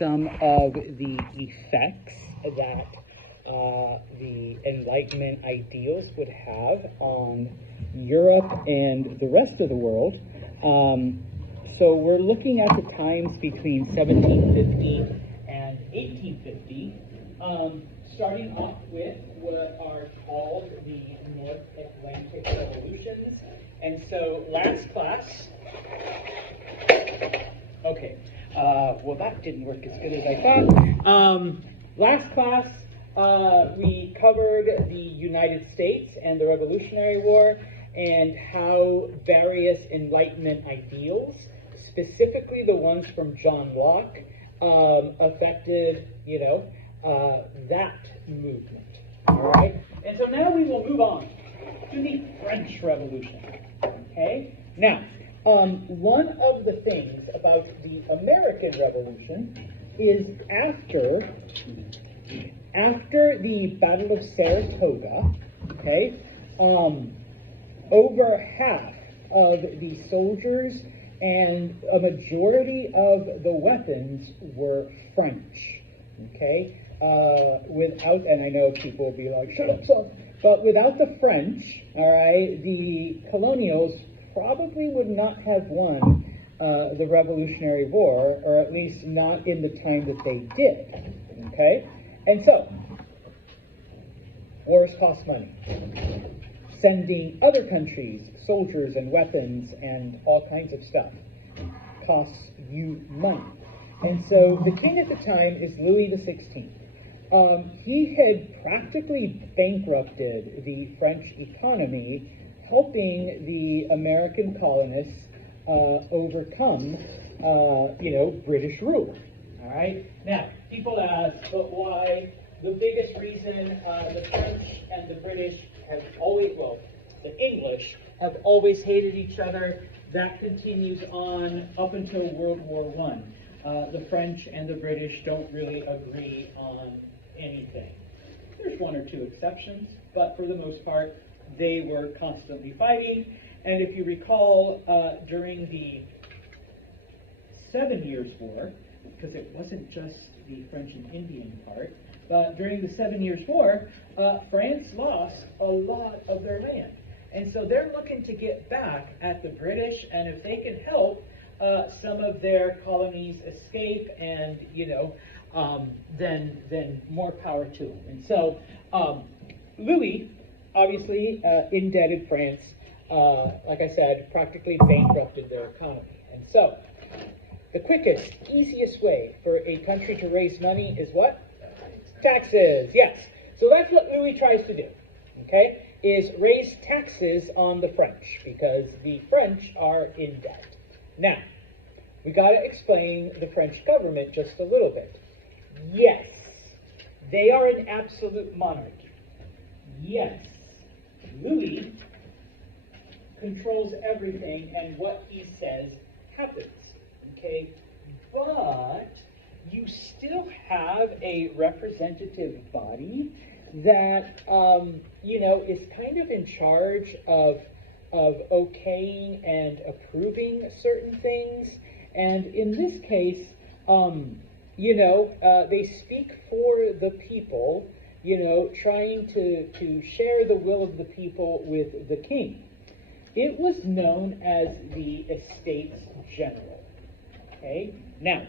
some of the effects that the Enlightenment ideals would have on Europe and the rest of the world. So we're looking at the times between 1750 and 1850, starting off with what are called the North Atlantic revolutions. And so last class, okay, well that didn't work as good as I thought. Last class, we covered the United States and the Revolutionary War and how various Enlightenment ideals, specifically the ones from John Locke, affected, that movement. All right? And so now we will move on to the French Revolution. Okay? Now, one of the things about the American Revolution is after the Battle of Saratoga, okay, over half of the soldiers and a majority of the weapons were French, okay? Without, and I know people will be like, shut up, son, but without the French, all right, the colonials probably would not have won the Revolutionary War, or at least not in the time that they did, okay? And so, wars cost money. Sending other countries soldiers and weapons and all kinds of stuff costs you money. And so the king at the time is Louis XVI. He had practically bankrupted the French economy, helping the American colonists overcome, British rule. All right. Now, people ask, but why? The biggest reason the French and the British have always, the English have always hated each other. That continues on up until World War I. The French and the British don't really agree on anything. There's one or two exceptions, but for the most part, they were constantly fighting. And if you recall, during the 7 Years' War, because it wasn't just the French and Indian part, but during the 7 Years' War, France lost a lot of their land. And so they're looking to get back at the British, and if they can help some of their colonies escape and, then more power to them. And so Louis, obviously, indebted France, like I said, practically bankrupted their economy. And so the quickest, easiest way for a country to raise money is what? Taxes, yes. So that's what Louis tries to do, okay, is raise taxes on the French, because the French are in debt. Now, we got to explain the French government just a little bit. Yes, they are an absolute monarchy. Yes, Louis controls everything, and what he says happens, okay? But you still have a representative body that, is kind of in charge of okaying and approving certain things. And in this case, they speak for the people, trying to share the will of the people with the king. It was known as the Estates General. Okay? Now,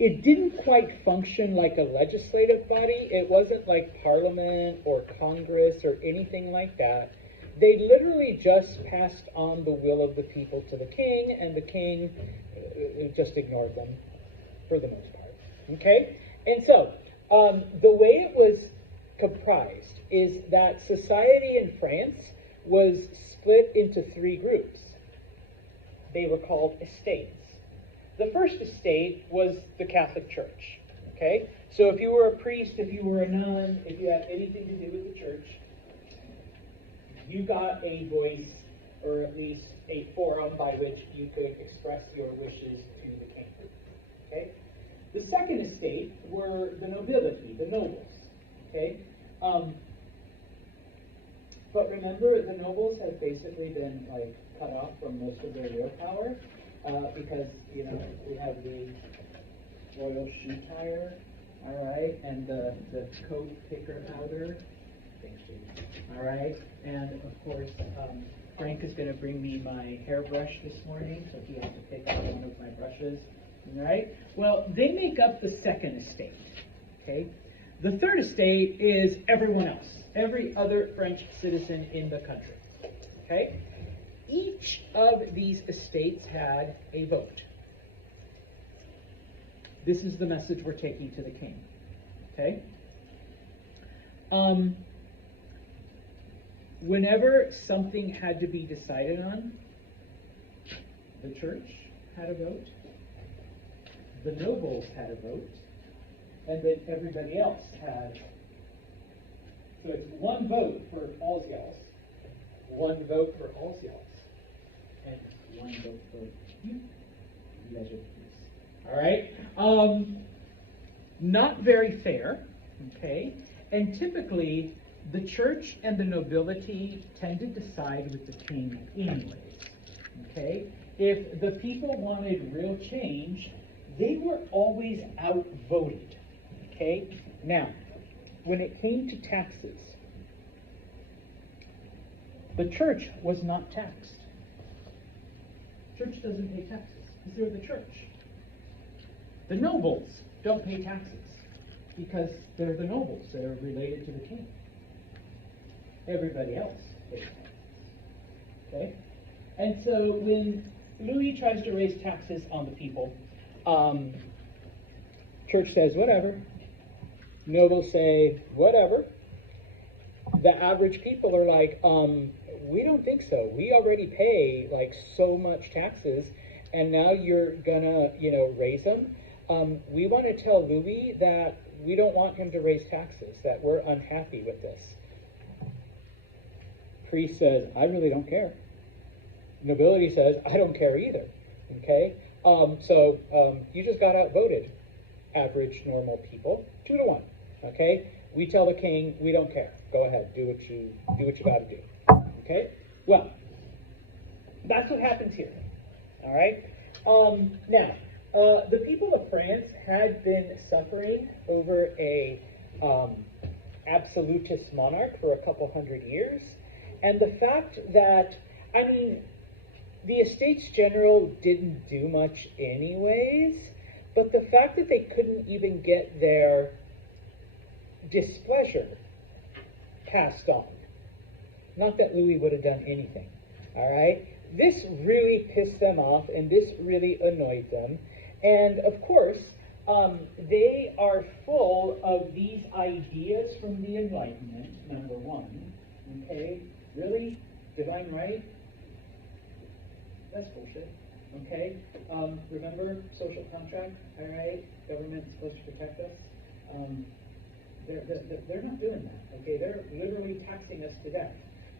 it didn't quite function like a legislative body. It wasn't like Parliament or Congress or anything like that. They literally just passed on the will of the people to the king, and the king just ignored them for the most part. Okay? And so, the way it was comprised is that society in France was split into three groups. They were called estates. The first estate was the Catholic Church, okay? So if you were a priest, if you were a nun, if you had anything to do with the church, you got a voice, or at least a forum by which you could express your wishes to the king, okay? The second estate were the nobility, the nobles, okay? But remember, the nobles have basically been cut off from most of their real power because we have the royal shoe tire, all right, and the coat picker outer. Thanks, James. All right, and of course, Frank is going to bring me my hairbrush this morning, so he has to pick out one of my brushes. All right. Well, they make up the second estate. Okay. The third estate is everyone else, every other French citizen in the country. Okay. Each of these estates had a vote. This is the message we're taking to the king. Okay. Whenever something had to be decided on, the church had a vote, the nobles had a vote, and then everybody else had. So it's one vote for Alsace, one vote for Alsace, and one vote for you. You guys are pleased. All right. Not very fair. Okay. And typically, the church and the nobility tended to side with the king anyways. Okay. If the people wanted real change, they were always outvoted. Okay? Now, when it came to taxes, the church was not taxed. Church doesn't pay taxes because they're the church. The nobles don't pay taxes because they're the nobles. They're related to the king. Everybody else pays taxes. Okay? And so when Louis tries to raise taxes on the people, church says, whatever. Nobles say, whatever. The average people are like, we don't think so. We already pay like so much taxes, and now you're gonna, raise them. We want to tell Louis that we don't want him to raise taxes, that we're unhappy with this. Priest says, I really don't care. Nobility says, I don't care either. Okay? So you just got outvoted, average normal people, 2-1. Okay? We tell the king, we don't care. Go ahead, do what you got to do. Okay? Well, that's what happens here. All right? Now, the people of France had been suffering over a absolutist monarch for a couple hundred years, and the fact that, the Estates General didn't do much anyways, but the fact that they couldn't even get their displeasure passed on. Not that Louis would have done anything, all right? This really pissed them off, and this really annoyed them. And of course, they are full of these ideas from the Enlightenment, number one. Okay? Really? Divine right? That's bullshit. Okay? Remember social contract? All right? Government's supposed to protect us. They're not doing that. Okay? They're literally taxing us to death.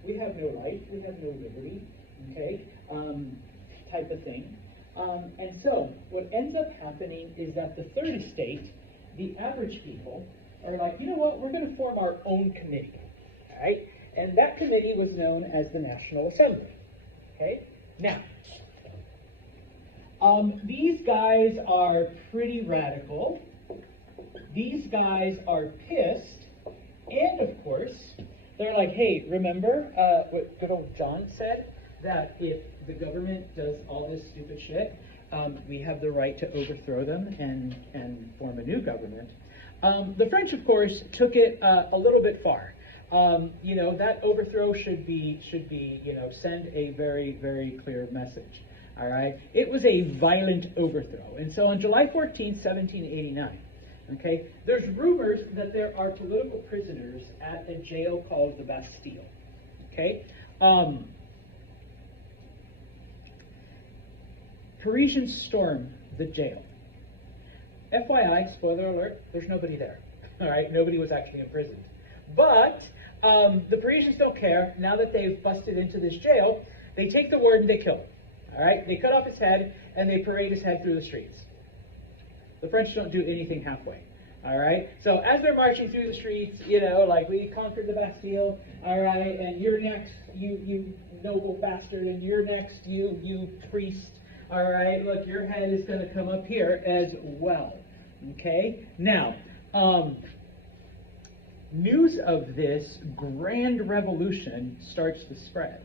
We have no right. We have no liberty. Okay? Type of thing. And so, what ends up happening is that the third estate, the average people, are like, you know what? We're going to form our own committee. All right? And that committee was known as the National Assembly. Okay? Now, these guys are pretty radical. These guys are pissed. And, of course, they're like, hey, remember what good old John said? That if the government does all this stupid shit, we have the right to overthrow them and form a new government. The French, of course, took it a little bit far. That overthrow should be, send a very, very clear message. All right? It was a violent overthrow. And so on July 14th, 1789, okay, there's rumors that there are political prisoners at a jail called the Bastille. Okay? Parisians storm the jail. FYI, spoiler alert, there's nobody there. All right? Nobody was actually imprisoned. But the Parisians don't care. Now that they've busted into this jail, they take the warden, they kill him. All right? They cut off his head, and they parade his head through the streets. The French don't do anything halfway. All right? So as they're marching through the streets, like we conquered the Bastille, all right, and you're next, you noble bastard, and you're next, you priest, all right, look, your head is going to come up here as well. Okay? Now, news of this grand revolution starts to spread.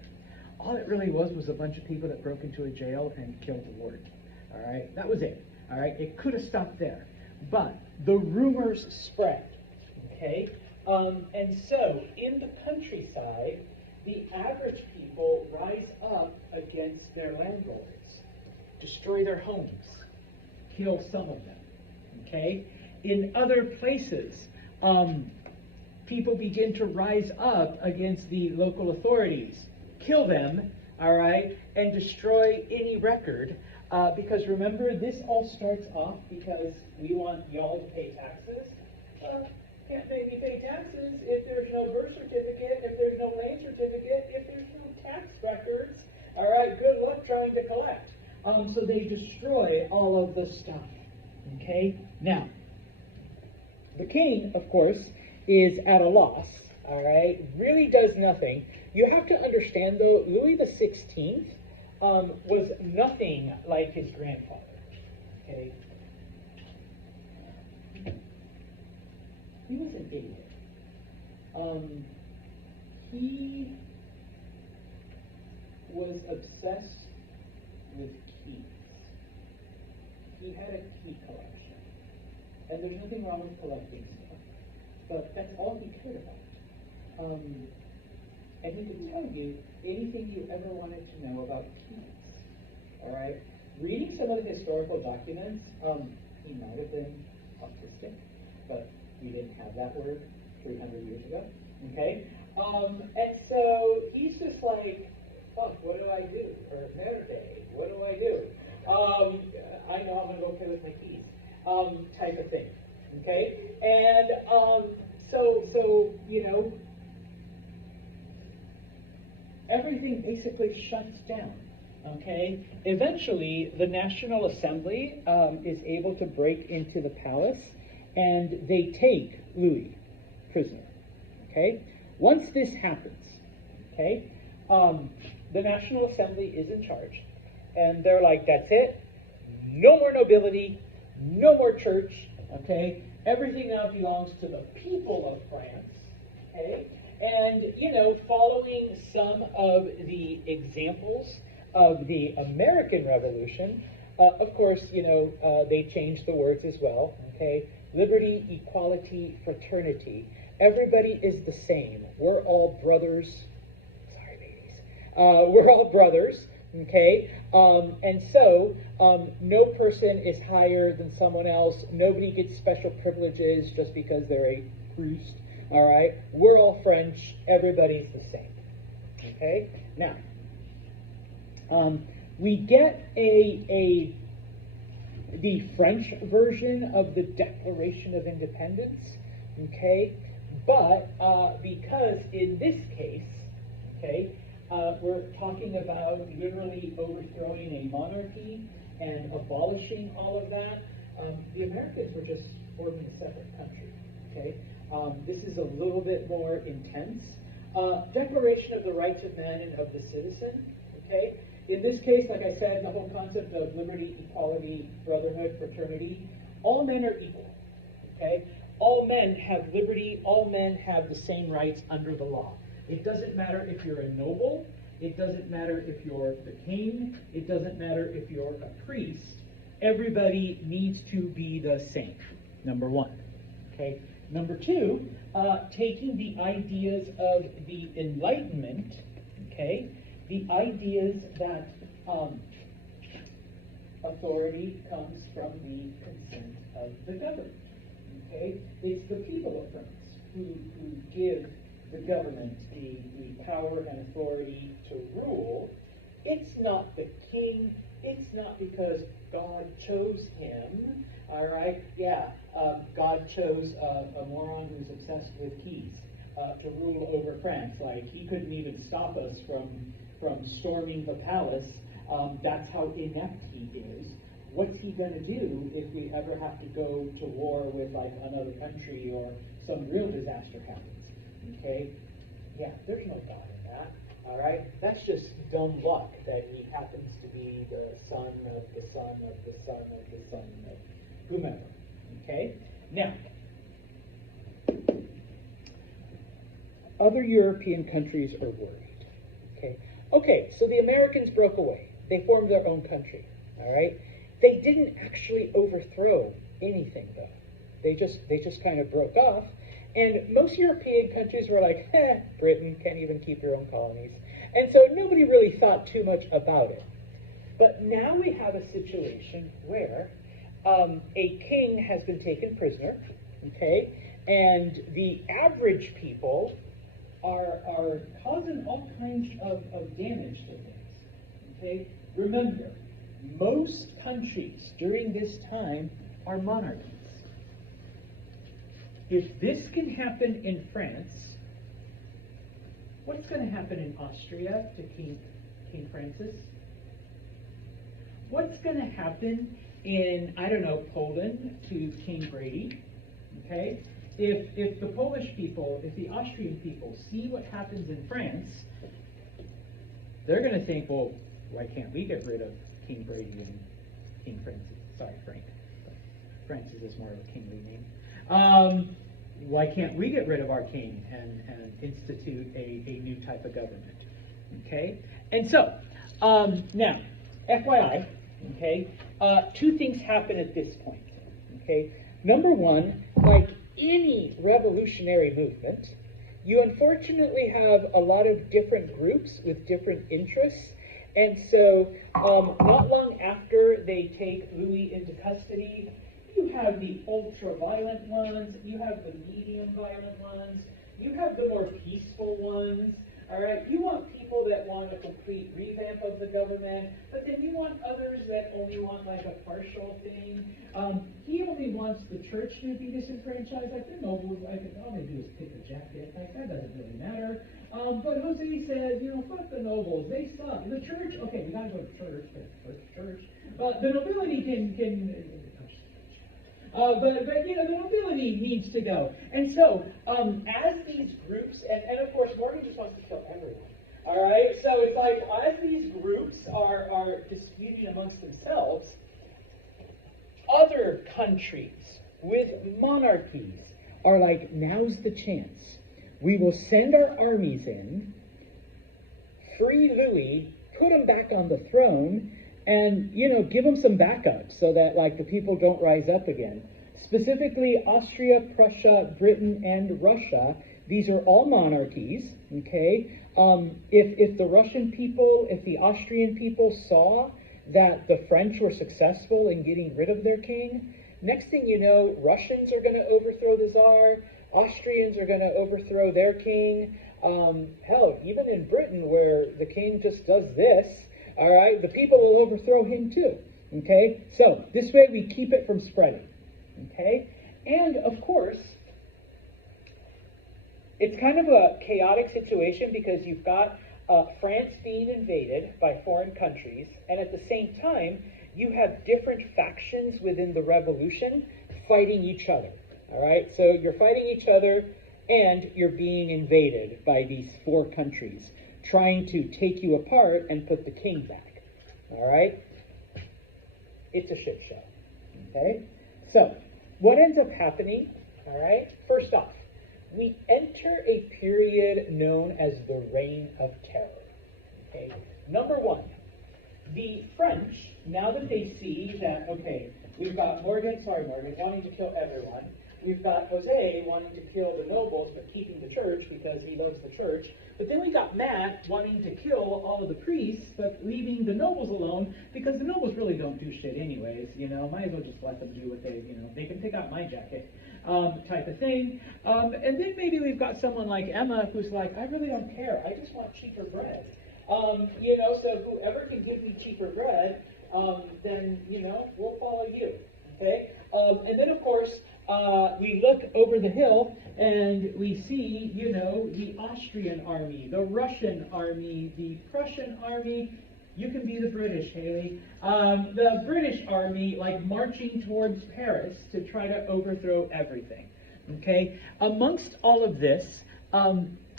All it really was a bunch of people that broke into a jail and killed the warden. All right? That was it. All right? It could have stopped there. But the rumors spread. Okay? And so, in the countryside, the average people rise up against their landlords, destroy their homes, kill some of them. Okay? In other places, people begin to rise up against the local authorities, kill them, all right, and destroy any record. Because remember, this all starts off because we want y'all to pay taxes. Can't make me pay taxes if there's no birth certificate, if there's no land certificate, if there's no tax records. All right, good luck trying to collect. So they destroy all of the stuff. Okay? Now, the king, of course, is at a loss. All right? Really does nothing. You have to understand, though, Louis the 16th was nothing like his grandfather. Okay? He was an idiot. He was obsessed with keys. He had a key collection. And there's nothing wrong with collecting stuff, but that's all he cared about. And he could tell you anything you ever wanted to know about keys. All right? Reading some of the historical documents, he might have been autistic, but we didn't have that word 300 years ago. Okay? And so he's just like, fuck, what do I do? Or Merde, what do I do? I know I'm going to go play with my keys. Type of thing. Okay? And so, you know, everything basically shuts down. Okay? Eventually, the National Assembly is able to break into the palace, and they take Louis prisoner. Okay? Once this happens, okay, the National Assembly is in charge, and they're like, that's it. No more nobility, no more church, okay? Everything now belongs to the people of France, okay? And, you know, following some of the examples of the American Revolution, of course, you know, they changed the words as well, okay? Liberty, equality, fraternity. Everybody is the same. We're all brothers. Sorry, ladies. We're all brothers, okay? And so, no person is higher than someone else. Nobody gets special privileges just because they're a priest, all right? We're all French. Everybody's the same, okay? Now, we get the French version of the Declaration of Independence, okay? But because in this case, okay, we're talking about literally overthrowing a monarchy and abolishing all of that, the Americans were just forming a separate country, okay? This is a little bit more intense. Declaration of the Rights of Man and of the Citizen, okay? In this case, like I said, the whole concept of liberty, equality, brotherhood, fraternity, all men are equal, okay? All men have liberty, all men have the same rights under the law. It doesn't matter if you're a noble, it doesn't matter if you're the king, it doesn't matter if you're a priest. Everybody needs to be the same, number one, okay? Number two, taking the ideas of the Enlightenment, okay? The ideas that authority comes from the consent of the governed. Okay? It's the people of France who give the government the power and authority to rule. It's not the king. It's not because God chose him. All right? Yeah, God chose a moron who's obsessed with keys to rule over France. Like, he couldn't even stop us from storming the palace. That's how inept he is. What's he going to do if we ever have to go to war with, like, another country or some real disaster happens? Okay? Yeah, there's no God in that. All right? That's just dumb luck that he happens to be the son of the son of the son of the son of whomever. Okay? Now, other European countries are worried. Okay, so the Americans broke away. They formed their own country. All right? They didn't actually overthrow anything, though. They just kind of broke off. And most European countries were like, Britain can't even keep your own colonies. And so nobody really thought too much about it. But now we have a situation where a king has been taken prisoner, okay? And the average people are causing all kinds of damage to things, okay? Remember, most countries during this time are monarchies. If this can happen in France, what's going to happen in Austria to King Francis? What's going to happen in, I don't know, Poland to King Brady? Okay? If the Polish people, if the Austrian people see what happens in France, they're going to think, well, why can't we get rid of King Brady and King Francis? Sorry, Frank. Francis is more of a kingly name. Why can't we get rid of our king and institute a new type of government? Okay? And so, now, FYI, okay, two things happen at this point. Okay? Number one, like any revolutionary movement, you unfortunately have a lot of different groups with different interests. And so, not long after they take Louis into custody, you have the ultra-violent ones, you have the medium-violent ones, you have the more peaceful ones, all right? You want people that want a complete revamp of the government, but then you want others that only want like a partial thing. He only wants the church to be disenfranchised. Like the nobles, like all they do is pick a jacket. Like that doesn't really matter. But Jose says, fuck the nobles. They suck. The church, okay, we gotta go to church. But the nobility can but the nobility needs to go. And so, as these groups, and of course, Morgan just wants to kill everyone. All right? So it's like, as these groups are disputing amongst themselves, other countries with monarchies are like, now's the chance. We will send our armies in, free Louis, put him back on the throne, and, give them some backup so that, like, the people don't rise up again. Specifically, Austria, Prussia, Britain, and Russia, these are all monarchies, okay? If the Russian people, if the Austrian people saw that the French were successful in getting rid of their king, next thing you know, Russians are going to overthrow the Tsar, Austrians are going to overthrow their king. Hell, even in Britain, where the king just does this, all right, the people will overthrow him too, okay? So this way we keep it from spreading, okay? And of course, it's kind of a chaotic situation because you've got France being invaded by foreign countries, and at the same time, you have different factions within the revolution fighting each other, all right? So you're fighting each other, and you're being invaded by these four countries, trying to take you apart and put the king back, all right? It's a shit show, okay? So, what ends up happening, all right? First off, we enter a period known as the Reign of Terror, okay? Number one, the French, now that they see that, okay, we've got Morgan wanting to kill everyone, we've got Jose wanting to kill the nobles but keeping the church because he loves the church. But then we got Matt wanting to kill all of the priests but leaving the nobles alone because the nobles really don't do shit anyways, might as well just let them do what they can pick out my jacket, type of thing. And then maybe we've got someone like Emma who's like, I really don't care, I just want cheaper bread. So whoever can give me cheaper bread, then, we'll follow you, okay? And then, of course, we look over the hill and we see, the Austrian army, the Russian army, the Prussian army. You can be the British, Haley. The British army, like, marching towards Paris to try to overthrow everything, okay? Amongst all of this,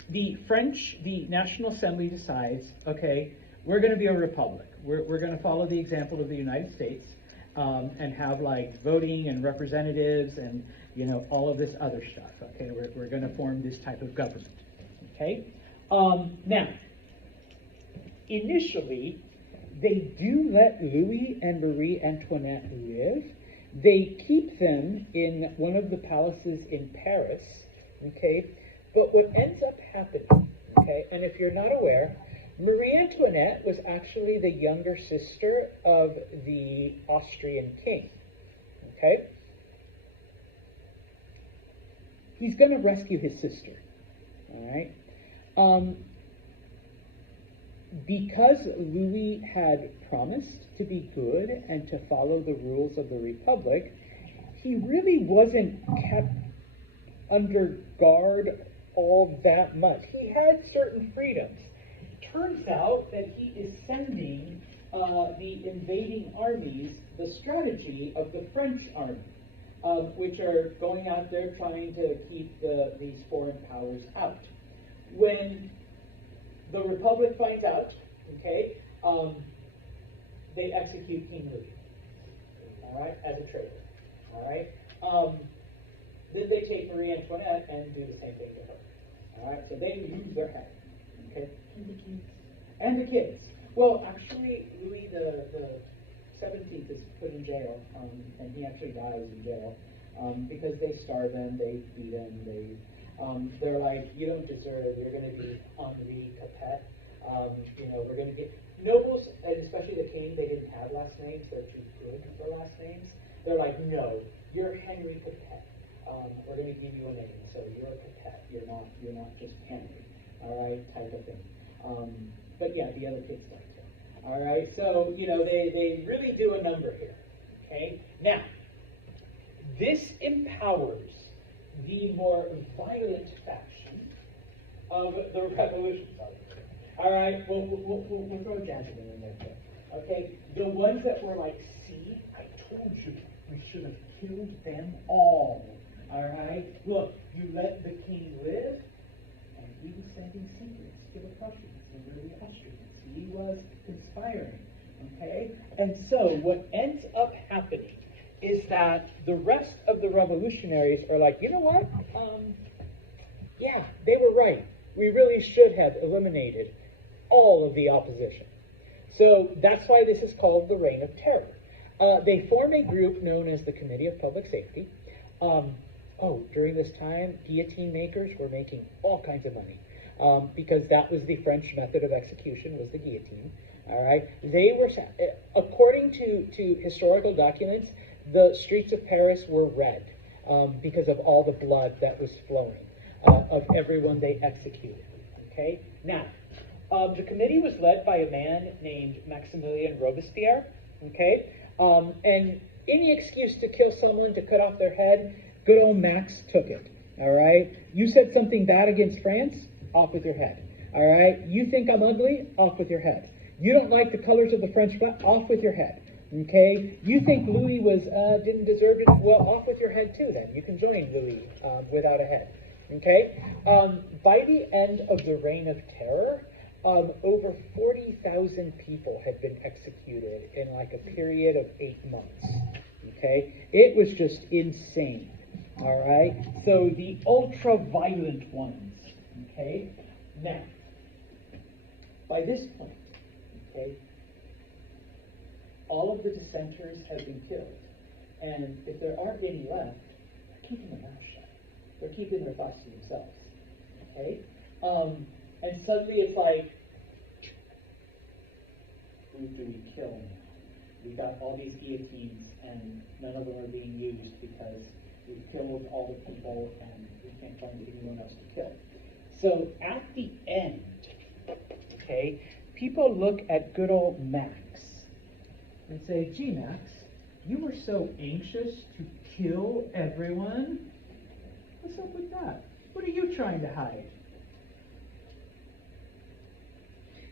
the French, the National Assembly decides, okay, we're going to be a republic. We're going to follow the example of the United States. and have like voting and representatives and all of this other stuff. Okay, we're going to form this type of government. Okay, now initially they do let Louis and Marie Antoinette live. They keep them in one of the palaces in Paris. Okay, but what ends up happening, okay, and if you're not aware, Marie Antoinette was actually the younger sister of the Austrian king, okay? He's going to rescue his sister, all right? Because Louis had promised to be good and to follow the rules of the Republic, he really wasn't kept under guard all that much. He had certain freedoms. Turns out that he is sending the invading armies the strategy of the French army, which are going out there trying to keep these foreign powers out. When the Republic finds out, okay, they execute King Louis, all right, as a traitor, all right. Then they take Marie Antoinette and do the same thing to her, all right. So they lose their head, okay. And the kids. Well, actually, Louis the 17th is put in jail, and he actually dies in jail because they starve him, they beat him, they're like, you don't deserve. You're going to be Henri Capet. We're going to get nobles, and especially the king. They didn't have last names. They're too good for last names. They're like, no, you're Henry Capet. We're going to give you a name, so you're a Capet. You're not just Henry. All right, type of thing. But yeah, the other kids like it. All right, so they really do a number here. Okay, now this empowers the more violent faction of the revolution. All right, we'll throw Jasmine in there too. Okay, the ones that were like, see, I told you, we should have killed them all. All right, look, you let the king live, and he was sending secrets to the Prussians and the Austrians. He was conspiring. Okay, and so what ends up happening is that the rest of the revolutionaries are like, you know what? Yeah, they were right. We really should have eliminated all of the opposition. So that's why this is called the Reign of Terror. They form a group known as the Committee of Public Safety. During this time, guillotine makers were making all kinds of money because that was the French method of execution, was the guillotine. All right, they were, according to historical documents, the streets of Paris were red because of all the blood that was flowing of everyone they executed. Okay, now the committee was led by a man named Maximilien Robespierre. Okay, and any excuse to kill someone, to cut off their head, good old Max took it. All right, you said something bad against France, off with your head. All right, you think I'm ugly, off with your head. You don't like the colors of the French flag, off with your head. Okay, you think Louis didn't deserve it? Well, off with your head too. Then you can join Louis without a head. Okay, by the end of the Reign of Terror, over 40,000 people had been executed in like a period of 8 months. Okay, it was just insane. All right, so the ultra-violent ones. Okay, now by this point, okay, all of the dissenters have been killed. And if there aren't any left, they're keeping their mouth shut. They're keeping their thoughts to themselves. Okay? And suddenly it's like, who do we kill now? We've got all these guillotines and none of them are being used because we've killed all the people and we can't find anyone else to kill. So at the end, okay, people look at good old Max and say, gee, Max, you were so anxious to kill everyone. What's up with that? What are you trying to hide?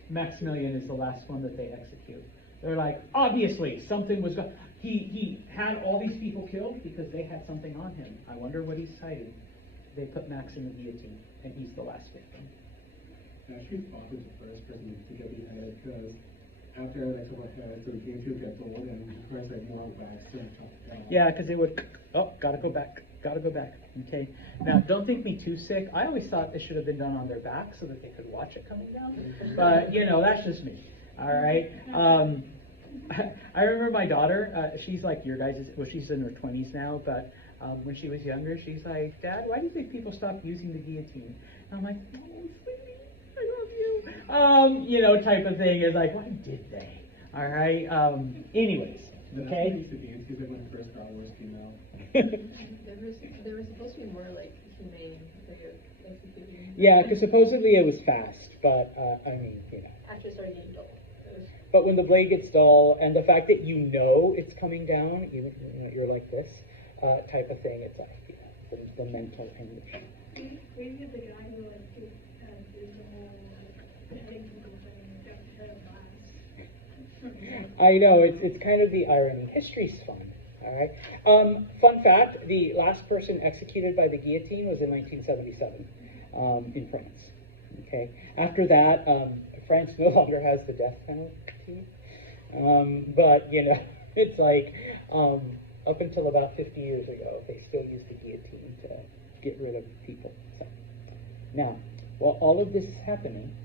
Maximilian is the last one that they execute. They're like, obviously, something was going. He had all these people killed because they had something on him. I wonder what he's hiding. They put Max in the guillotine, and he's the last victim. Actually, Foch was the first president to get beheaded because after like someone so the game should get old and you press like more back. Yeah, because it would. Oh, gotta go back. Gotta go back. Okay. Now, don't think me too sick. I always thought this should have been done on their back so that they could watch it coming down. But you know, that's just me. All right. I remember my daughter. She's like your guys'. Well, she's in her 20s now, but when she was younger, she's like, "Dad, why do you think people stopped using the guillotine?" And I'm like, "Oh, sweetie, I love you." You know, type of thing is like, why did they? All right. Anyways, okay. Used to be when the first Star Wars came out. There was supposed to be more like humane way of executing. Yeah, because supposedly it was fast, but I mean, you know. After it started getting dull. But when the blade gets dull, and the fact that you know it's coming down, even you're like this type of thing, it's like the mental anguish. Maybe the guy who like did the whole thing I know, it's kind of the irony. History's fun, all right? Fun fact, the last person executed by the guillotine was in 1977 in France, okay? After that, France no longer has the death penalty, but, you know, it's like up until about 50 years ago, they still used the guillotine to get rid of people. So, now, while all of this is happening,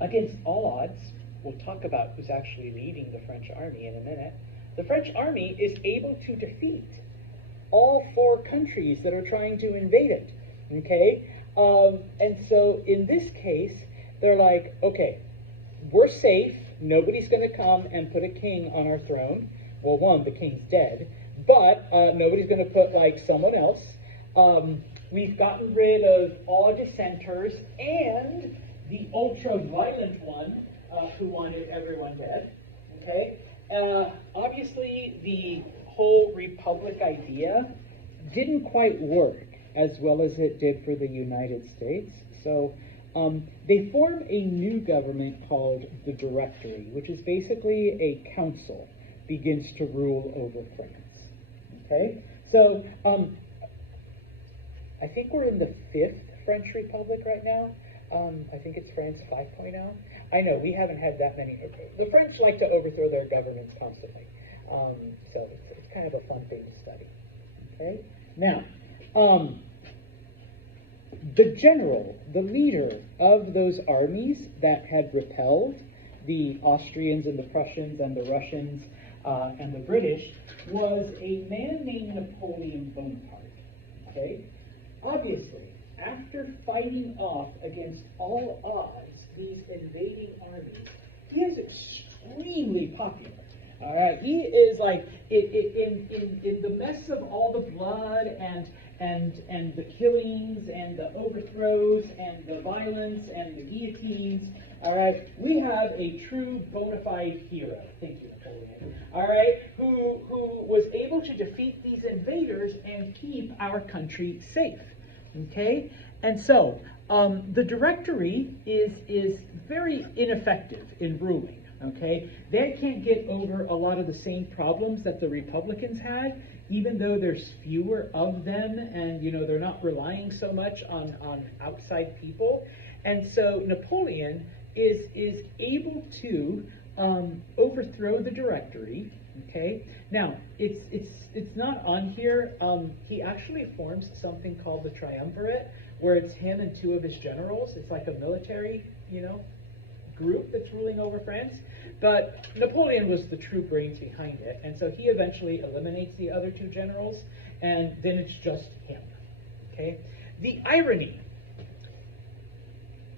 against all odds, we'll talk about who's actually leading the French army in a minute. The French army is able to defeat all 4 countries that are trying to invade it, okay? And so in this case, they're like, okay, we're safe. Nobody's going to come and put a king on our throne. Well, one, the king's dead, but nobody's going to put like someone else. We've gotten rid of all dissenters and the ultra-violent one who wanted everyone dead, okay? Obviously, the whole republic idea didn't quite work as well as it did for the United States. So they form a new government called the Directory, which is basically a council begins to rule over France, okay? So I think we're in the 5th French Republic right now. I think it's France 5.0. I know, we haven't had that many. The French like to overthrow their governments constantly. So it's kind of a fun thing to study. Okay? Now, the general, the leader of those armies that had repelled the Austrians and the Prussians and the Russians and the British was a man named Napoleon Bonaparte. Okay? Obviously, after fighting off against all odds these invading armies, he is extremely popular. All right, he is like in the mess of all the blood and the killings and the overthrows and the violence and the guillotines. All right, we have a true bona fide hero. Thank you, Napoleon. All right, who was able to defeat these invaders and keep our country safe. Okay, and so the Directory is very ineffective in ruling. Okay, they can't get over a lot of the same problems that the Republicans had, even though there's fewer of them, and you know they're not relying so much on outside people. And so Napoleon is able to overthrow the Directory. Okay, now it's not on here. He actually forms something called the Triumvirate, where it's him and 2 of his generals. It's like a military, you know, group that's ruling over France. But Napoleon was the true brains behind it, and so he eventually eliminates the other 2 generals, and then it's just him. Okay, the irony.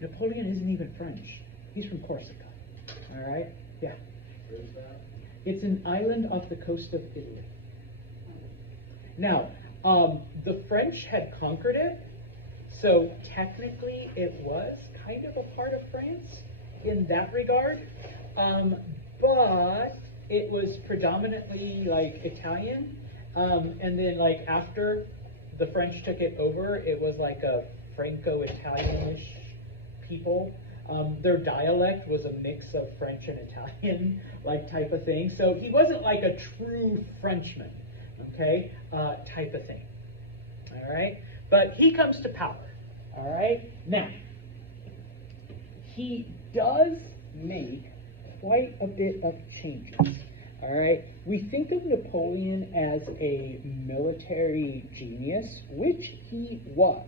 Napoleon isn't even French. He's from Corsica. All right, yeah. Where's that? It's an island off the coast of Italy. Now, the French had conquered it, so technically it was kind of a part of France in that regard, but it was predominantly like Italian, and then like after the French took it over, it was like a Franco-Italianish people. Their dialect was a mix of French and Italian, like type of thing. So he wasn't like a true Frenchman, okay, type of thing. All right, but he comes to power. All right, now he does make quite a bit of changes. All right, we think of Napoleon as a military genius, which he was,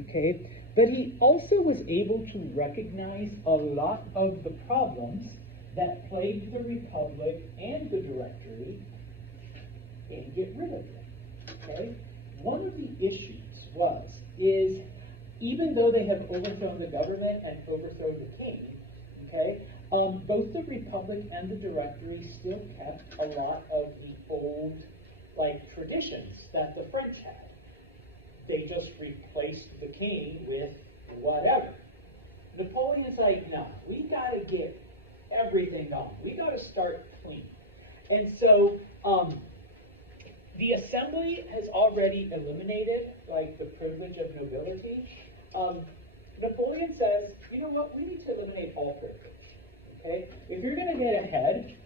okay? But he also was able to recognize a lot of the problems that plagued the Republic and the Directory and get rid of them, okay? One of the issues is even though they have overthrown the government and overthrown the king, okay, both the Republic and the Directory still kept a lot of the old, like, traditions that the French had. They just replaced the king with whatever. Napoleon is like, no, we gotta get everything gone. We gotta start clean. And so, the assembly has already eliminated, like, the privilege of nobility. Napoleon says, you know what, we need to eliminate all privilege. Okay? If you're going to get ahead,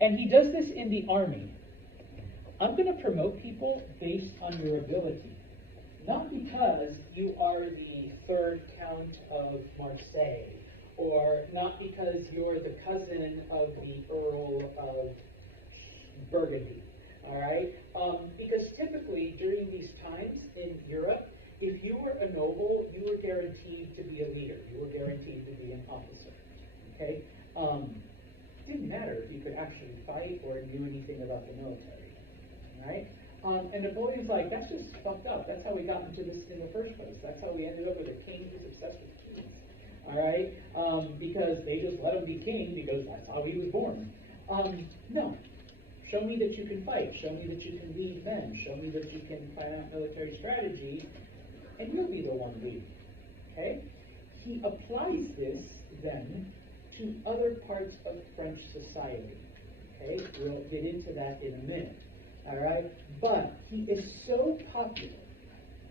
and he does this in the army, I'm going to promote people based on your ability. Not because you are the third Count of Marseille, or not because you're the cousin of the Earl of Burgundy. All right? Because typically during these times in Europe, if you were a noble, you were guaranteed to be a leader. You were guaranteed to be an officer. Okay? Didn't matter if you could actually fight or knew anything about the military. All right? And Napoleon's like, that's just fucked up. That's how we got into this in the first place. That's how we ended up with a king who's obsessed with kings. All right? Because they just let him be king because that's how he was born. No. Show me that you can fight. Show me that you can lead men. Show me that you can plan out military strategy, and you'll be the one leading. Okay? He applies this then to other parts of French society. Okay? We'll get into that in a minute. All right? But he is so popular.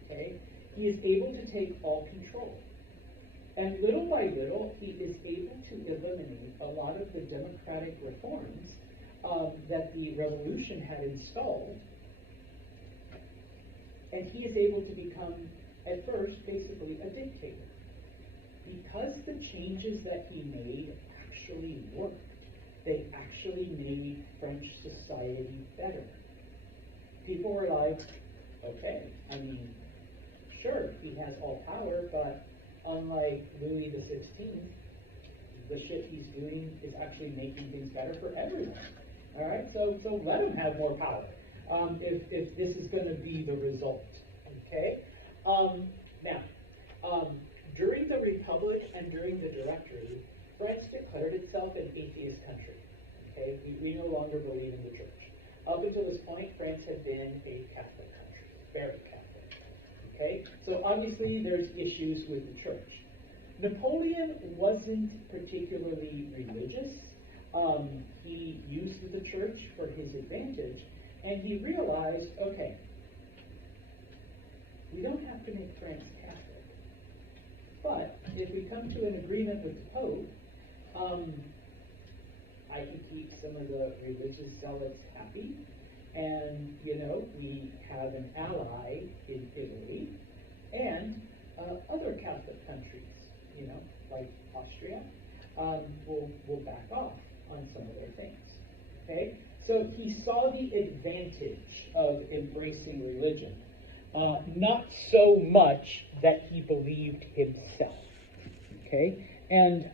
Okay? He is able to take all control. And little by little, he is able to eliminate a lot of the democratic reforms that the revolution had installed, and he is able to become, at first, basically a dictator. Because the changes that he made actually worked. They actually made French society better. People were like, okay, I mean, sure, he has all power, but unlike Louis XVI, the shit he's doing is actually making things better for everyone. All right, so let him have more power if this is going to be the result. Okay, now during the Republic and during the Directory, France declared itself an atheist country. Okay, we no longer believe in the church. Up until this point, France had been a Catholic country, very Catholic. Okay, so obviously there's issues with the church. Napoleon wasn't particularly religious. He used the church for his advantage, and he realized, okay, we don't have to make France Catholic, but if we come to an agreement with the Pope, I can keep some of the religious zealots happy, and, you know, we have an ally in Italy, and other Catholic countries, you know, like Austria, will back off on some of their things. Okay? So he saw the advantage of embracing religion, not so much that he believed himself. Okay? And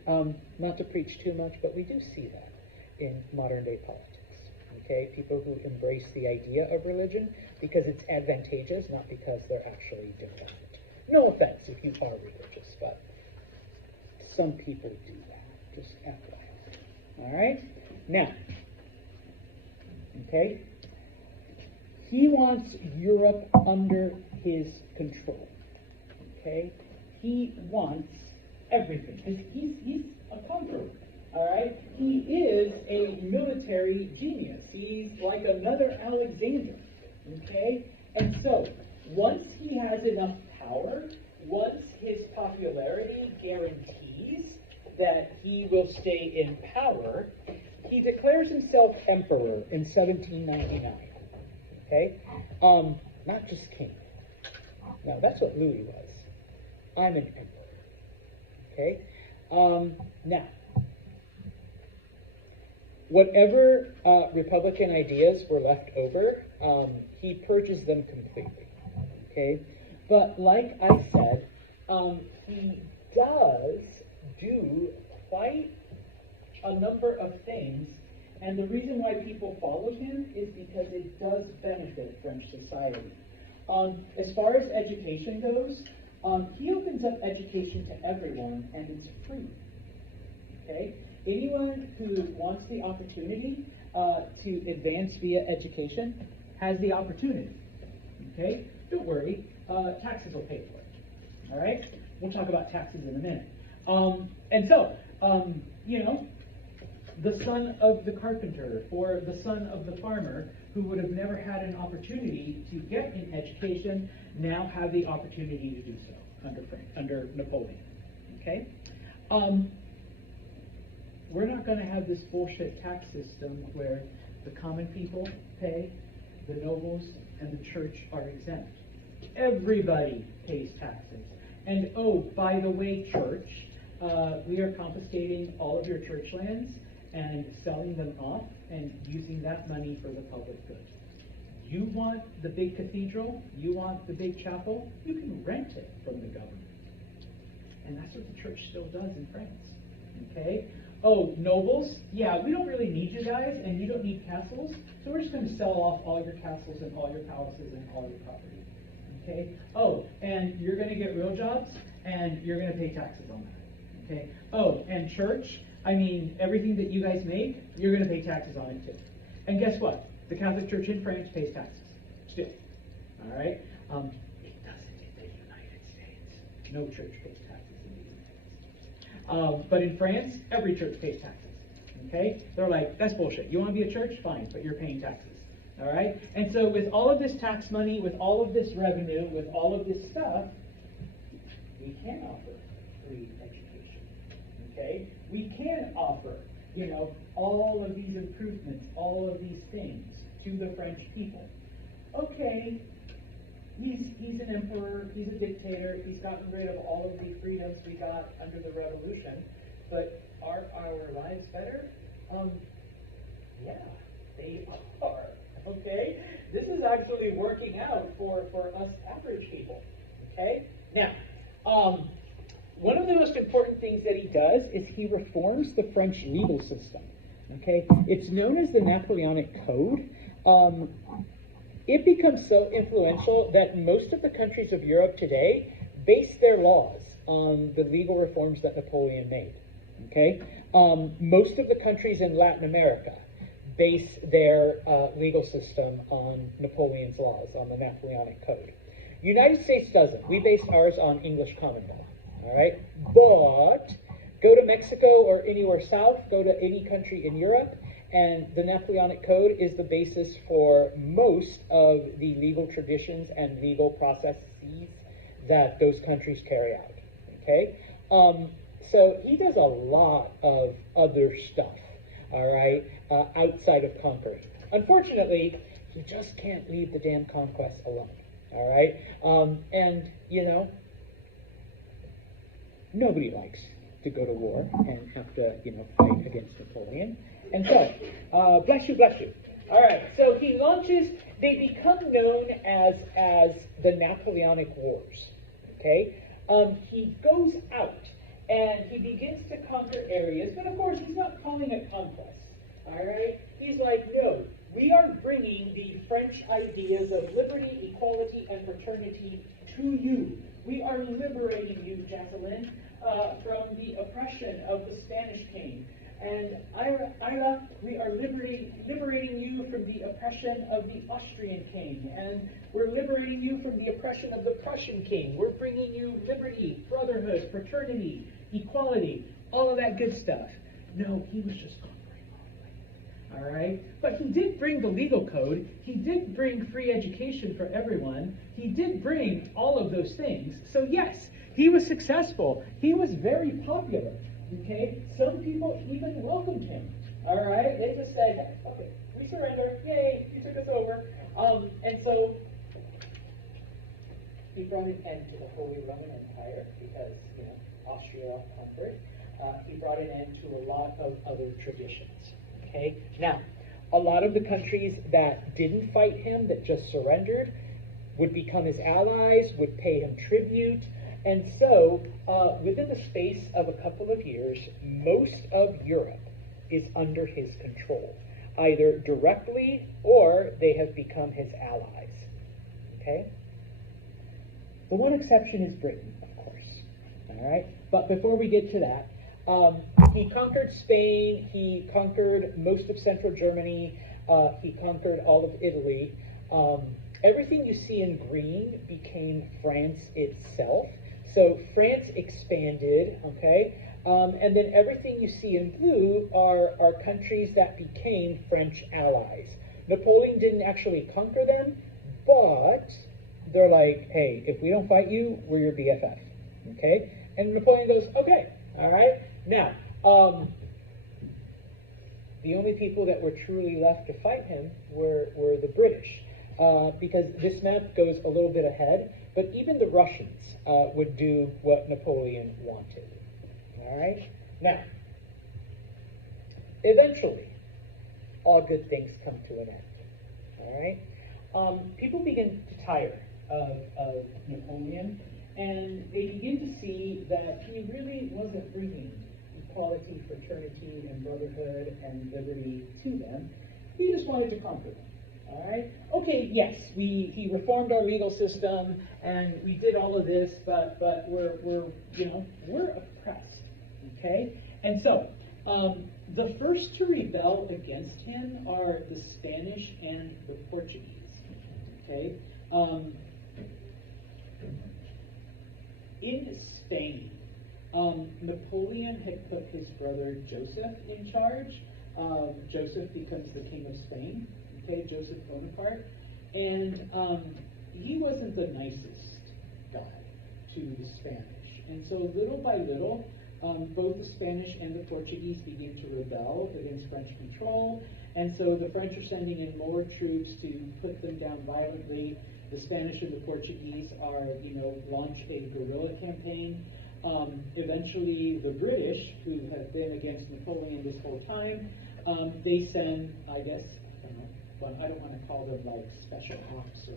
not to preach too much, but we do see that in modern day politics. Okay? People who embrace the idea of religion because it's advantageous, not because they're actually devout. No offense if you are religious, but some people do that. Just FYI. All right? Now, okay? He wants Europe under his control. Okay? He wants everything. He's a conqueror. All right? He is a military genius. He's like another Alexander. Okay? And so, once he has enough power, once his popularity guarantees that he will stay in power, he declares himself emperor in 1799. Okay? Not just king. Now, that's what Louis was. I'm an emperor. Okay? Now, whatever Republican ideas were left over, he purges them completely. Okay, but like I said, he does do quite a number of things, and the reason why people follow him is because it does benefit French society. As far as education goes, he opens up education to everyone, and it's free. Okay? Anyone who wants the opportunity to advance via education has the opportunity. Okay? Don't worry, taxes will pay for it. All right? We'll talk about taxes in a minute. And so, the son of the carpenter or the son of the farmer who would have never had an opportunity to get an education now have the opportunity to do so under Napoleon. Okay? We're not going to have this bullshit tax system where the common people pay, the nobles and the church are exempt. Everybody pays taxes. And oh, by the way, church, we are confiscating all of your church lands and selling them off and using that money for the public good. You want the big cathedral? You want the big chapel? You can rent it from the government. And that's what the church still does in France. Okay? Oh, nobles? Yeah, we don't really need you guys, and you don't need castles, so we're just going to sell off all your castles and all your palaces and all your property. Okay? Oh, and you're going to get real jobs, and you're going to pay taxes on that. Okay? Oh, and church? I mean, everything that you guys make, you're going to pay taxes on it too. And guess what? The Catholic Church in France pays taxes. Still. All right? It doesn't in the United States. No church pays taxes in the United States. But in France, every church pays taxes. Okay? They're like, that's bullshit. You want to be a church? Fine, but you're paying taxes. All right? And so with all of this tax money, with all of this revenue, with all of this stuff, we can offer free education. Okay? We can offer, all of these improvements, all of these things to the French people. Okay, he's an emperor, he's a dictator, he's gotten rid of all of the freedoms we got under the revolution, but are our lives better? Yeah, they are. Okay? This is actually working out for us average people. Okay? Now, one of the most important things that he does is he reforms the French legal system. Okay? It's known as the Napoleonic Code. It becomes so influential that most of the countries of Europe today base their laws on the legal reforms that Napoleon made. Okay? Most of the countries in Latin America base their legal system on Napoleon's laws, on the Napoleonic Code. United States doesn't. We base ours on English common law. All right? But go to Mexico or anywhere south, go to any country in Europe, and the Napoleonic Code is the basis for most of the legal traditions and legal processes that those countries carry out. Okay? So he does a lot of other stuff, all right, outside of conquering. Unfortunately, he just can't leave the damn conquest alone, all right? And, nobody likes to go to war and have to, fight against Napoleon. And so, bless you. All right, so he launches, they become known as the Napoleonic Wars, okay? He goes out and he begins to conquer areas, but of course he's not calling it conquest, all right? He's like, no, we are bringing the French ideas of liberty, equality, and fraternity to you. We are liberating you, Jacqueline, from the oppression of the Spanish king. And Ira, we are liberating you from the oppression of the Austrian king. And we're liberating you from the oppression of the Prussian king. We're bringing you liberty, brotherhood, fraternity, equality, all of that good stuff. No, he was just conquering all right? But he did bring the legal code. He did bring free education for everyone. He did bring all of those things. So yes, he was successful. He was very popular. Okay? Some people even welcomed him. All right? They just said, okay, we surrender. Yay, you took us over. And so he brought an end to the Holy Roman Empire because, Austria conquered. He brought an end to a lot of other traditions. Okay, now, a lot of the countries that didn't fight him, that just surrendered, would become his allies, would pay him tribute, and so within the space of a couple of years, most of Europe is under his control, either directly or they have become his allies. Okay? The one exception is Britain, of course. All right? But before we get to that, he conquered Spain, he conquered most of central Germany, he conquered all of Italy. Everything you see in green became France itself. So France expanded, okay? And then everything you see in blue are countries that became French allies. Napoleon didn't actually conquer them, but they're like, hey, if we don't fight you, we're your BFF, okay? And Napoleon goes, okay, all right? Now, the only people that were truly left to fight him were the British, because this map goes a little bit ahead, but even the Russians would do what Napoleon wanted. All right? Now, eventually, all good things come to an end. All right? People begin to tire of Napoleon, and they begin to see that he really wasn't bringing equality, fraternity, and brotherhood and liberty to them. He just wanted to conquer them. All right? Okay, yes, he reformed our legal system, and we did all of this, but we're oppressed. Okay? And so, the first to rebel against him are the Spanish and the Portuguese. Okay? In Spain, Napoleon had put his brother Joseph in charge. Joseph becomes the king of Spain, okay, Joseph Bonaparte, and he wasn't the nicest guy to the Spanish. And so little by little, both the Spanish and the Portuguese begin to rebel against French control, and so the French are sending in more troops to put them down violently. The Spanish and the Portuguese are, launch a guerrilla campaign. Eventually, the British, who have been against Napoleon this whole time, they send, I guess, I don't want to call them like special ops or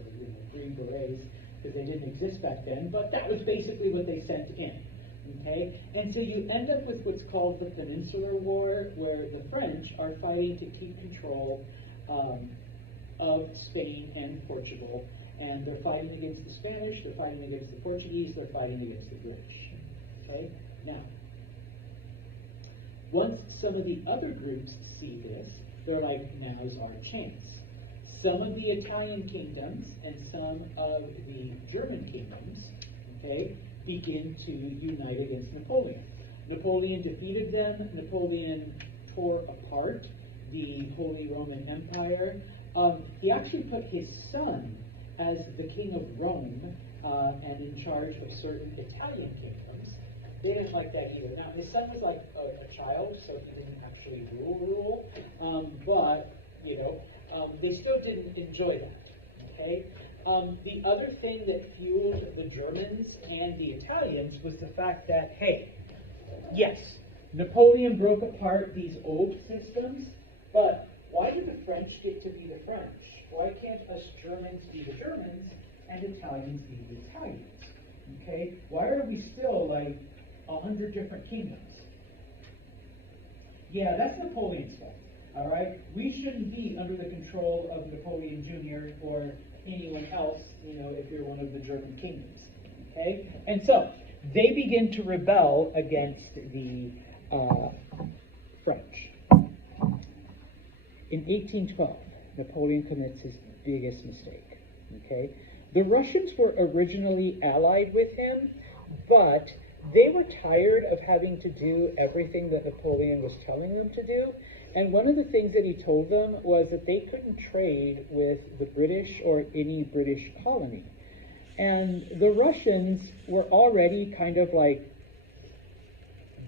Green Berets, because they didn't exist back then, but that was basically what they sent in. Okay? And so you end up with what's called the Peninsular War, where the French are fighting to keep control of Spain and Portugal, and they're fighting against the Spanish, they're fighting against the Portuguese, they're fighting against the British. Okay? Now, once some of the other groups see this, they're like, now's our chance. Some of the Italian kingdoms and some of the German kingdoms, okay, begin to unite against Napoleon. Napoleon defeated them. Napoleon tore apart the Holy Roman Empire. He actually put his son as the king of Rome and in charge of certain Italian kingdoms. They didn't like that either. Now, his son was like a child, so he didn't actually rule. But, they still didn't enjoy that, okay? The other thing that fueled the Germans and the Italians was the fact that, hey, yes, Napoleon broke apart these old systems, but why did the French get to be the French? Why can't us Germans be the Germans and Italians be the Italians? Okay? Why are we still like 100 different kingdoms? Yeah, that's Napoleon's fault. All right? We shouldn't be under the control of Napoleon Jr. or anyone else, if you're one of the German kingdoms. Okay? And so, they begin to rebel against the French. In 1812, Napoleon commits his biggest mistake. Okay? The Russians were originally allied with him, but they were tired of having to do everything that Napoleon was telling them to do. And one of the things that he told them was that they couldn't trade with the British or any British colony. And the Russians were already kind of like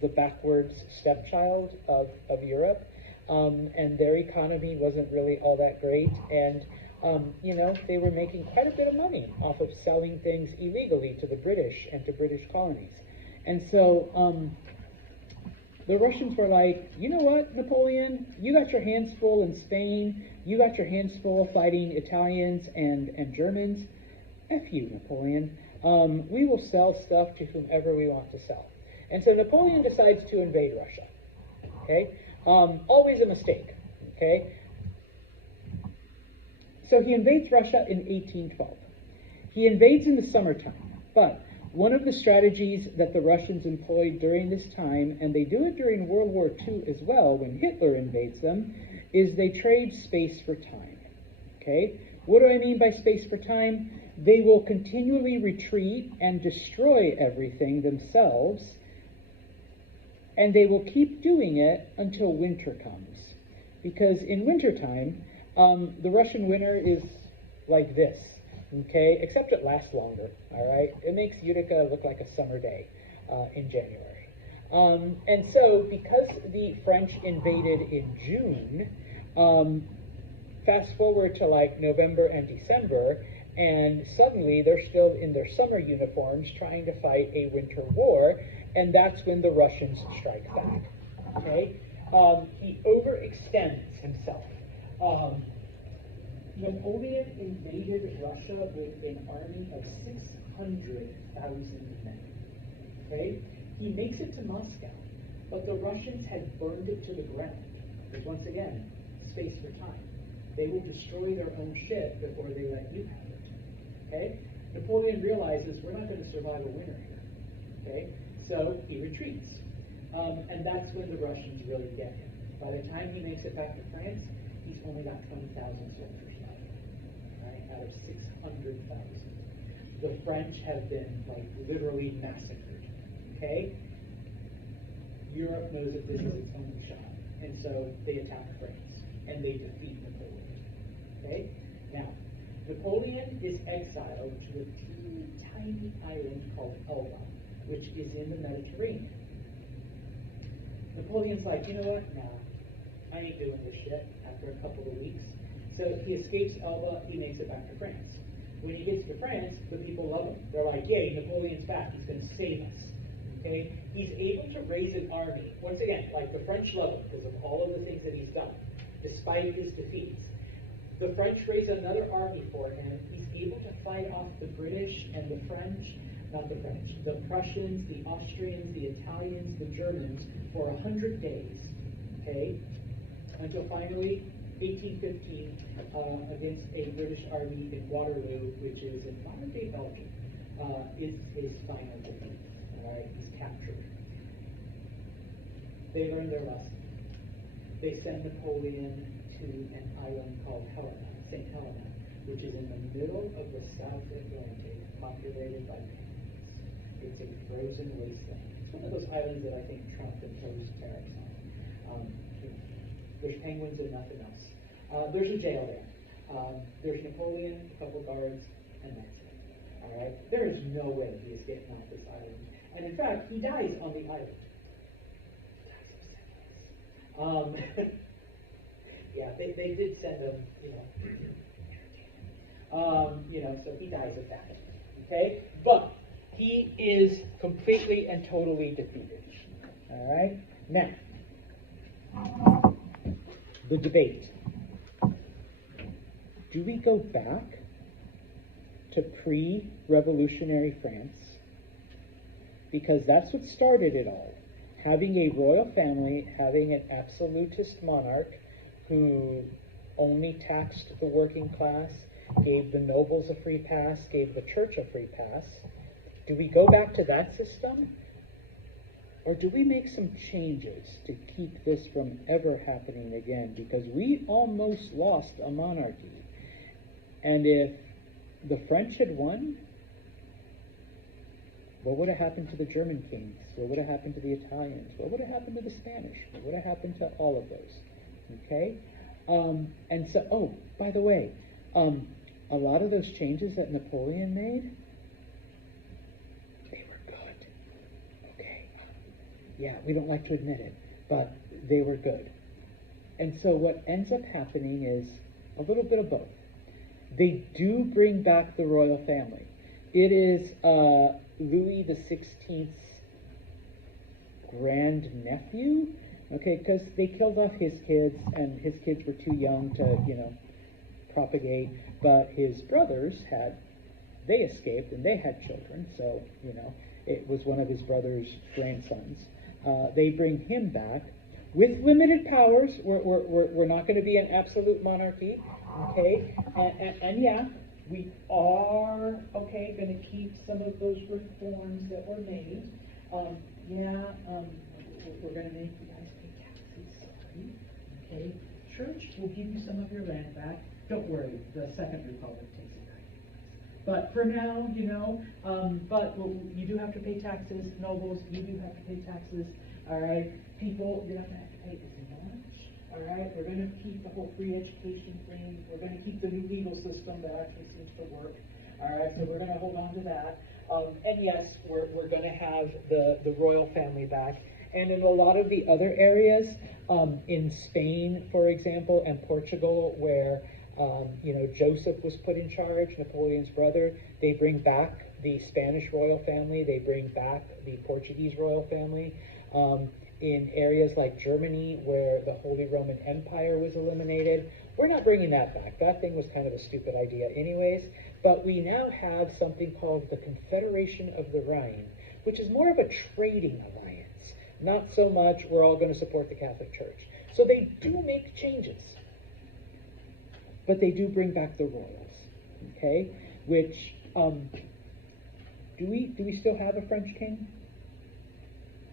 the backwards stepchild of Europe. And their economy wasn't really all that great. And, they were making quite a bit of money off of selling things illegally to the British and to British colonies. And so the Russians were like, you know what, Napoleon, you got your hands full in Spain, you got your hands full fighting Italians and Germans. F you, Napoleon. We will sell stuff to whomever we want to sell. And so Napoleon decides to invade Russia. Okay? Always a mistake. Okay? So he invades Russia in 1812. He invades in the summertime, but one of the strategies that the Russians employed during this time, and they do it during World War II as well, when Hitler invades them, is they trade space for time. Okay? What do I mean by space for time? They will continually retreat and destroy everything themselves, and they will keep doing it until winter comes. Because in wintertime, the Russian winter is like this. Okay, except it lasts longer, all right? It makes Utica look like a summer day in January. And so because the French invaded in June, fast forward to like November and December, and suddenly they're still in their summer uniforms trying to fight a winter war, and that's when the Russians strike back, okay? He overextends himself. Napoleon invaded Russia with an army of 600,000 men. Okay? He makes it to Moscow, but the Russians had burned it to the ground. Because once again, space for time. They will destroy their own shit before they let you have it. Okay? Napoleon realizes we're not going to survive a winter here. Okay? So he retreats. And that's when the Russians really get him. By the time he makes it back to France, he's only got 20,000 soldiers left, right, out of 600,000. The French have been, like, literally massacred, okay? Europe knows that this is its only shot, and so they attack France, and they defeat Napoleon, okay? Now, Napoleon is exiled to a teeny tiny island called Elba, which is in the Mediterranean. Napoleon's like, you know what, nah, I ain't doing this shit after a couple of weeks. So he escapes Elba, he makes it back to France. When he gets to France, the people love him. They're like, yay, Napoleon's back, he's going to save us. Okay? He's able to raise an army. Once again, like the French love him because of all of the things that he's done, despite his defeats. The French raise another army for him. He's able to fight off the British and the French, not the French, the Prussians, the Austrians, the Italians, the Germans for 100 days. Okay? Until finally, 1815, against a British army in Waterloo, which is in modern-day Belgium, is his final defeat. All right, he's captured. They learn their lesson. They send Napoleon to an island called Helena, St. Helena, which is in the middle of the South Atlantic, populated by penguins. It's a frozen wasteland. It's one of those islands that I think Trump imposed tariffs on. There's penguins and nothing else. There's a jail there. There's Napoleon, a couple guards, and that's it. All right? There is no way he is getting off this island. And in fact, he dies on the island. Yeah, they did send him, so he dies of that. Okay? But he is completely and totally defeated. All right? Now, the debate. Do we go back to pre-revolutionary France? Because that's what started it all. Having a royal family, having an absolutist monarch who only taxed the working class, gave the nobles a free pass, gave the church a free pass. Do we go back to that system? Or do we make some changes to keep this from ever happening again? Because we almost lost a monarchy. And if the French had won, what would have happened to the German kings? What would have happened to the Italians? What would have happened to the Spanish? What would have happened to all of those? Okay? And so, oh, by the way, a lot of those changes that Napoleon made, they were good. Okay? Yeah, we don't like to admit it, but they were good. And so what ends up happening is a little bit of both. They do bring back the royal family. It is Louis XVI's grandnephew, okay, because they killed off his kids, and his kids were too young to, propagate, but his brothers they escaped, and they had children, so, it was one of his brother's grandsons. They bring him back with limited powers. We're not going to be an absolute monarchy, okay? And yeah, we are, okay, going to keep some of those reforms that were made. We're going to make you guys pay taxes, sorry, okay? Church will give you some of your land back. Don't worry, the Second Republic takes it back. But for now, you do have to pay taxes. Nobles, you do have to pay taxes. All right, people, you don't have to pay as much. All right, we're going to keep the whole free education thing. We're going to keep the new legal system that actually seems to work. All right, so we're going to hold on to that. And yes, we're going to have the royal family back. And in a lot of the other areas, in Spain, for example, and Portugal, where Joseph was put in charge, Napoleon's brother, they bring back the Spanish royal family. They bring back the Portuguese royal family. In areas like Germany, where the Holy Roman Empire was eliminated, we're not bringing that back. That thing was kind of a stupid idea anyways. But we now have something called the Confederation of the Rhine, which is more of a trading alliance. Not so much we're all going to support the Catholic Church. So they do make changes. But they do bring back the royals, okay? Which, do we still have a French king?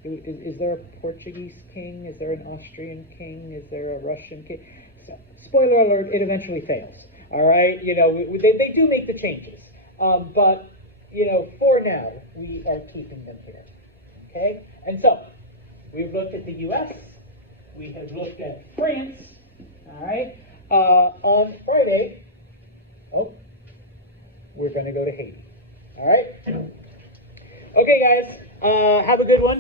Is there a Portuguese king? Is there an Austrian king? Is there a Russian king? So, spoiler alert, it eventually fails, all right? They do make the changes. But, for now, we are keeping them here, okay? And so, we've looked at the U.S., we have looked at France, all right? On Friday, we're going to go to Haiti. All right? Okay, guys, have a good one.